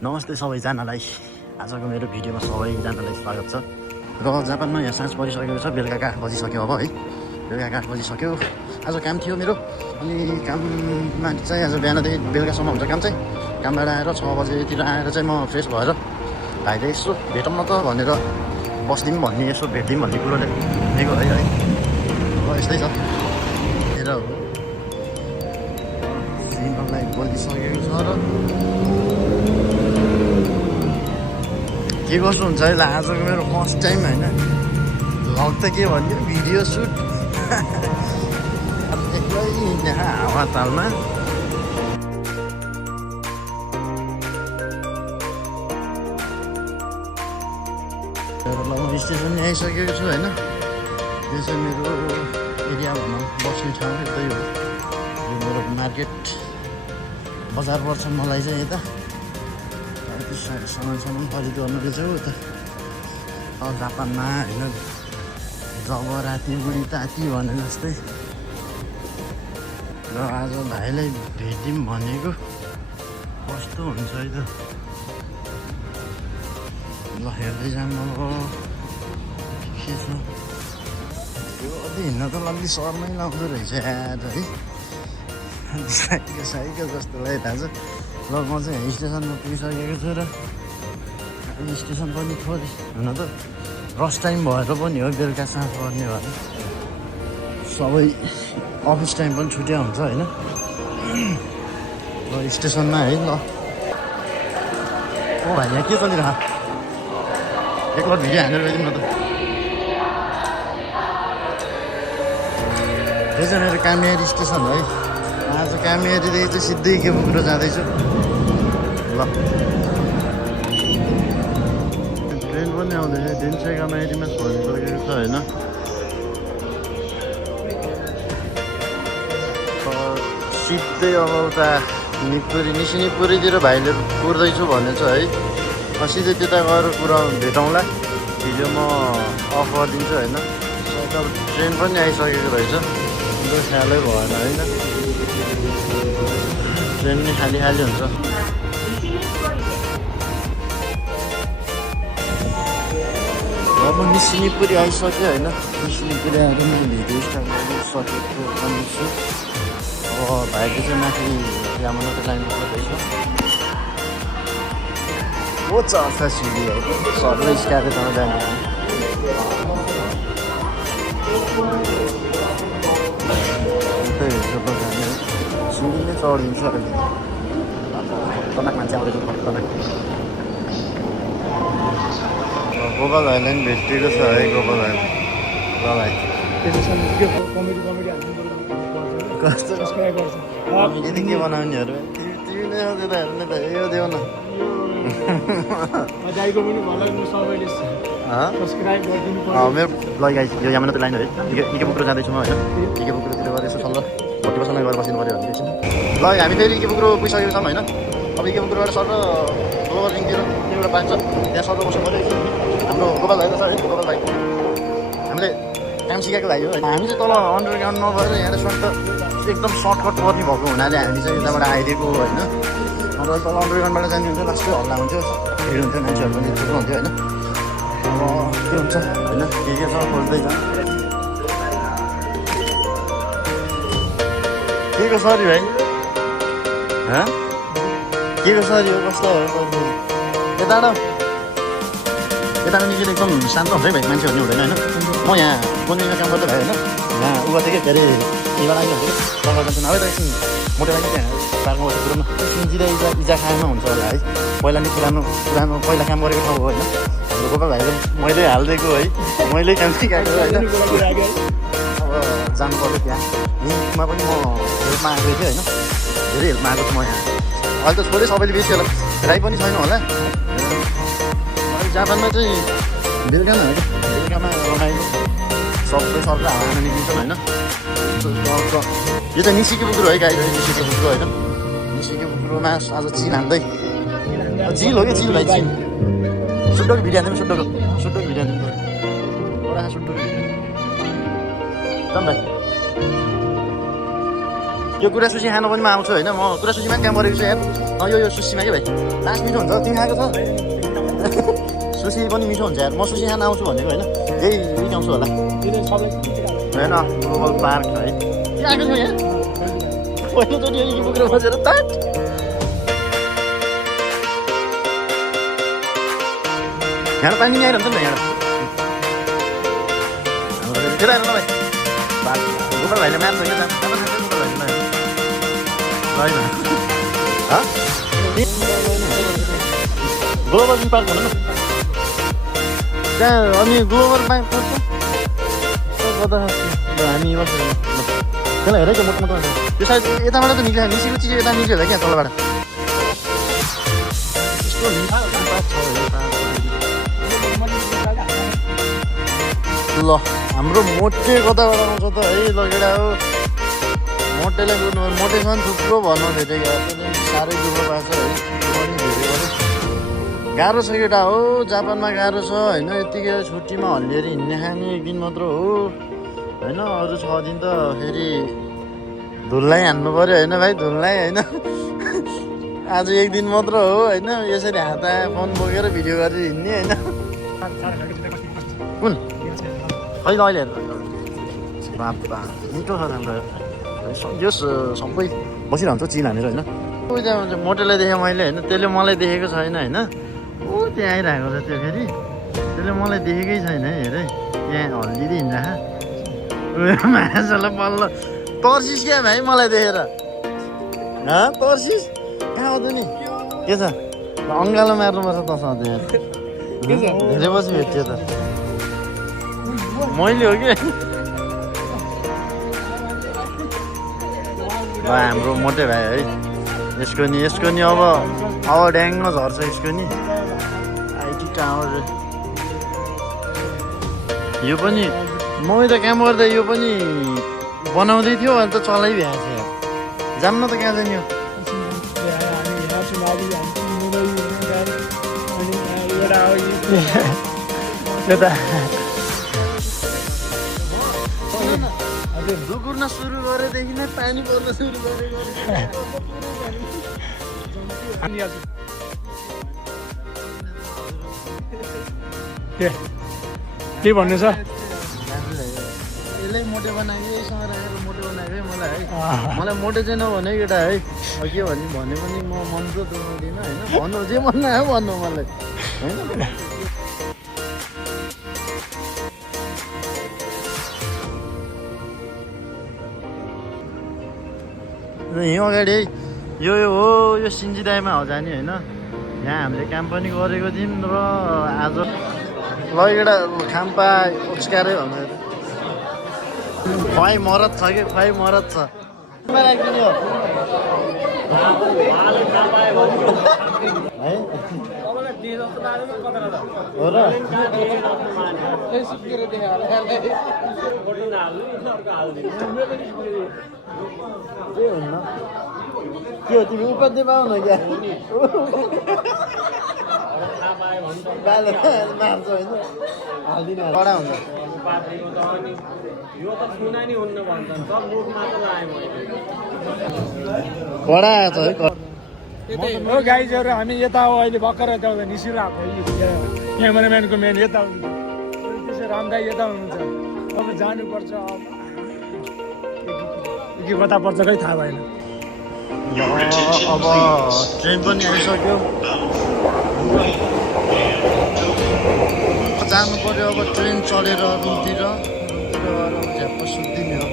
नमस्ते सबैजनालाई। आजको मेरो भिडियोमा सबैजनालाई स्वागत छ। र जापानमा यहाँ साँझ परिसकेको छ, बेलुका 8 बजिसक्यो अब है। बेलुका 8 बजिसक्यो। आज काम थियो मेरो, अनि काममा चाहिँ आज बिहानदेखि बेलुकासम्म हुन्छ काम चाहिँ। कामबाट आएर 6 बजेतिर आएर चाहिँ म फ्रेस भएर भाइले यसो भेटौँ न त भनेर बस्दिउँ भन्ने, यसो भेटिदिउँ भन्ने कुरोले दिएको है। अब यस्तै छ हेर, सिमलाई बोलिसकेको छ र के कसो हुन्छ है। आजको मेरो फर्स्ट टाइम होइन, भ्लग त के भन्यो, भिडियो सुट एक्लै हावा तालमा। म स्टेसन आइसकेको छु होइन। यो चाहिँ मेरो एरिया भनौँ, बस्ने ठाउँ यतै हो। यो मेरो मार्केट बजार पर्छ मलाई चाहिँ यता। सामान खरिद गर्नुको चाहिँ उता जापानमा होइन, जब राति बुढी ताती भने जस्तै। र आज भाइलाई भेट्यौँ भनेको, कस्तो हुन्छ है त। ल हेर्दै जानु के छ। त्यो अझै हिँड्न त लग्दी सरमै लाग्दो रहेछ यार है। साइकल जस्तो लागिरहेको छ। ल म चाहिँ स्टेसनमा पुगिसकेको छु र स्टेसन पनि थोरै हुन त रस टाइम भएर पनि हो, बेलुका साँझ पर्ने भएर सबै अफिस टाइम पनि छुट्या हुन्छ होइन। ल स्टेसनमा है। ल ओ भाइ यहाँ के चलिरह, एकपल्ट भिडियो हानेर गइदिउँ न त। यो चाहिँ मेरो कामेरी स्टेसन है। आज कामेरीदेखि चाहिँ सिधै इकेबुकुरो जाँदैछु। ल ट्रेन पनि आउँदैछ, दिन चाहिँ कामेरीमा छोडिसकेको छ होइन। सिधै अब उता निसिनिपुरीतिर भाइले कुर्दैछु भनेछ है। सिधै त्यता गएर कुरा भेटौँला, भिडियो म अफ गरिदिन्छु होइन। अब ट्रेन पनि आइसकेको रहेछ, ख्यालै भएन होइन। ट्रेन नै खाली खाली हुन्छ। अब निसिनिपुरी आइसक्यो होइन। निसिनिपुरी आएर मैले भिडियो स्टार्ट गरिसकेको पनि छु। अब भाइले चाहिँ माथि यामानाको लाइनको गर्दैछ। ओ चर्छ सिडी है, सर्दै स्क्याएर तल जाने। सिडी नै चढिन्छ अहिले। खतरनाक मान्छे आउँदैछ, खतरनाक। गोपाल भाइलाई पनि भेटिएको छ है, गोपाल भाइ। ल भाइ कमेडी के बनाउनेहरू तिमी नै हो, त्यो त हेर्नु त यो देऊ न। मेरो ल गाइस, यो यामाना लाइन है। इकेबुकुरो जाँदैछु म होइन। इकेबुकुरोतिर गएर यसो सल्लाह मोटिभेसनलाई गएर बसिनु पऱ्यो भन्ने एकछिन। ल हामी फेरि इकेबुकुरो पुगिसकेको छौँ होइन। अब इकेबुकुरोबाट सर गोबर रिङतिर एउटा पाइन्छ, त्यहाँ सर बस्नु पऱ्यो एकछिन। हाम्रो गोपाल भाइ त छ है, गोपाल भाइ हामीले काम सिकाएको भाइ हो। हामी चाहिँ तल अन्डरग्राउन्ड नभएर यहाँनिर त एकदम सर्टकट पर्ने भएको हुनाले हामी चाहिँ यताबाट आइदिएको होइन। नभए तल अन्डरग्राउन्डबाट जाने हुन्थ्यो, लास्टै हल्ला हुन्थ्यो, भिड हुन्थ्यो, मान्छेहरू पनि थुप्रो हुन्थ्यो होइन। अब के हुन्छ होइन, के छ खोज्दै छ। के को सरी भाइ, के को सरी हो, कस्तो हो यता पनि निकै एकदम शान्त हुन्छ है भाइ, मान्छेहरू नि हुँदैन होइन। म यहाँ कोनीमा काम गर्दै भाइ होइन, यहाँ उ गर्थेँ कि के अरे यहीँबाट आइहाल्थ्यो कि सल्लाह जान्छु। नभए त एकछिन मोटो लागि त्यहाँ पार्कमा बसेको कुरोमा एकछिन इजा खाएमा हुन्छ होला है। पहिला नि पुरानो पहिला काम गरेको ठाउँ हो होइन। हाम्रो गोपाल भाइले मैले हालिदिएको है, मैले काम सिकाएको होइन। अब जानु पऱ्यो त्यहाँ। लिङ्कमा पनि म हेल्पमा आएको थिएँ होइन, धेरै हेल्पमा आएको छु म यहाँ। अहिले त थोरै सबैले बेसी होला, राई पनि छैन होला। जापानमा चाहिँ बेलुकामा हो कि, बेलुकामा रमाइलो सबै सबै हावामा निक्लिन्छन् होइन। यो चाहिँ निसिकेबुकुरो है गाई, निसिकेबुकुरो होइन। निसिकेबुकुरोमा आज चिल हान्दै, चिल हो कि चिल भाइ, चिल सुड्डोको भिडियो हान्दै, सुड्डोको भिडियो हान्दै, एउटा सुड्डोको भिडियो जाउँ भाइ। यो कुरा सुसी खानु पनि म आउँछु होइन म कुरा सुसीमा पनि काम गरेको छु यार यो सुसीमा के भाइ लास्ट मिठो हुन्छ तिमी खाएको छ सुसी पनि मिठो हुन्छ यार म सुसी खान आउँछु भनेको होइन यही आउँछु होला होइन ग्लोबल पार्क है के आएको छु यहाँ पहिलोचोटि यो बोकेर बसेर ताट यहाँ पानी आइरहन्छ नि त यहाँ त्यता हेर्नु भाइ गोबर भाइले मार्छ क्या ग्लोबल पार्क भनौँ न त्यहाँ अनि ग्लोबल पार्क पर्छ हामी बस्छ त्यसलाई हेरेको मोटो मोटो त्यो साइड यताबाट त निक्लिन्छ मिसीको चिज यता निक्ल्यो होला क्या तलबाट ल हाम्रो मोटे कताबाट आउँछ त है लगेडा हो मोटेलाई बोल्नु मोटेसँग थुप्रो भन्नु भेटेको साह्रै दुःख पाएको छ है गाह्रो छ केटा हो जापानमा गाह्रो छ होइन यतिकै छुट्टीमा हल्लिएर हिँड्ने खाने एक दिन मात्र हो होइन अरू 6 दिन त फेरि धुललाई हान्नु पऱ्यो होइन भाइ धुललाई होइन आज एक दिन मात्र हो होइन यसरी हात फोन बोकेर भिडियो गरेर हिँड्ने होइन कुन खै अहिले बाबा मिठो छ हाम्रो यस सबै बसिरहन्छ चिल हानेर होइन मोटेलाई देखेँ मैले होइन त्यसले मलाई देखेको छैन होइन ऊ त्यहाँ आइरहेको छ त्यो फेरि त्यसले मलाई देखेकै छैन है हेरे त्यहाँ हल्लिँदै हिँड्दा मान्छेलाई बल्ल तर्सिस क्या भाइ मलाई देखेर तर्सिस कहाँ आउँछ नि के छ अङ्गालो मार्नुपर्छ तसँग त्यहाँ धेरै पछि भेट्यो त मैले हो कि हाम्रो मोटे भाइ है यसको नि अब ड्याङ्ग झर्छ यसको नि आइटी कहाँ यो पनि म त काम गर्दा यो पनि बनाउँदै थियो अन्त चलाइभएको छ जान्न त कहाँ जाने हो दुकुर्न सुरु गरेदेखि नै पानी पर्न सुरु गरेको के भन्नु छ यसलाई मोटे बनाएको यसँग राखेर मोटे बनाएको है मलाई मोटे चाहिँ नभने केटा है के भन्ने भने पनि म मन त दुखाउँदिनँ होइन भन्नु जे मन आयो भन्नु मलाई होइन यहीँ अगाडि है यो हो यो सिन्जिदाईमा हो जाने होइन यहाँ हामीले काम पनि गरेको थियौँ र आज लगेडा खाम्पा उस्कारै भन्नु खुवाई मरद छ कि खुवाई मरद छ राखिदिने हो र के हुन्न के हो तिमी उपाध्याय पाउनु क्या मार्छ होइन हालिदिनु कडा हुन्छ कडा आएछ है गाइजहरू हामी यता हो अहिले भर्खर यता निस्किरहेको क्यामेराम्यानको मेन यता त्यसै रामदाई यता हुनुहुन्छ अब जानुपर्छ के कता पर्छ खै थाहा भएन अब ट्रेन पनि आइसक्यो जानु पर्यो अब ट्रेन चढेर रुमतिर झ्याप्प सुत्दिने हो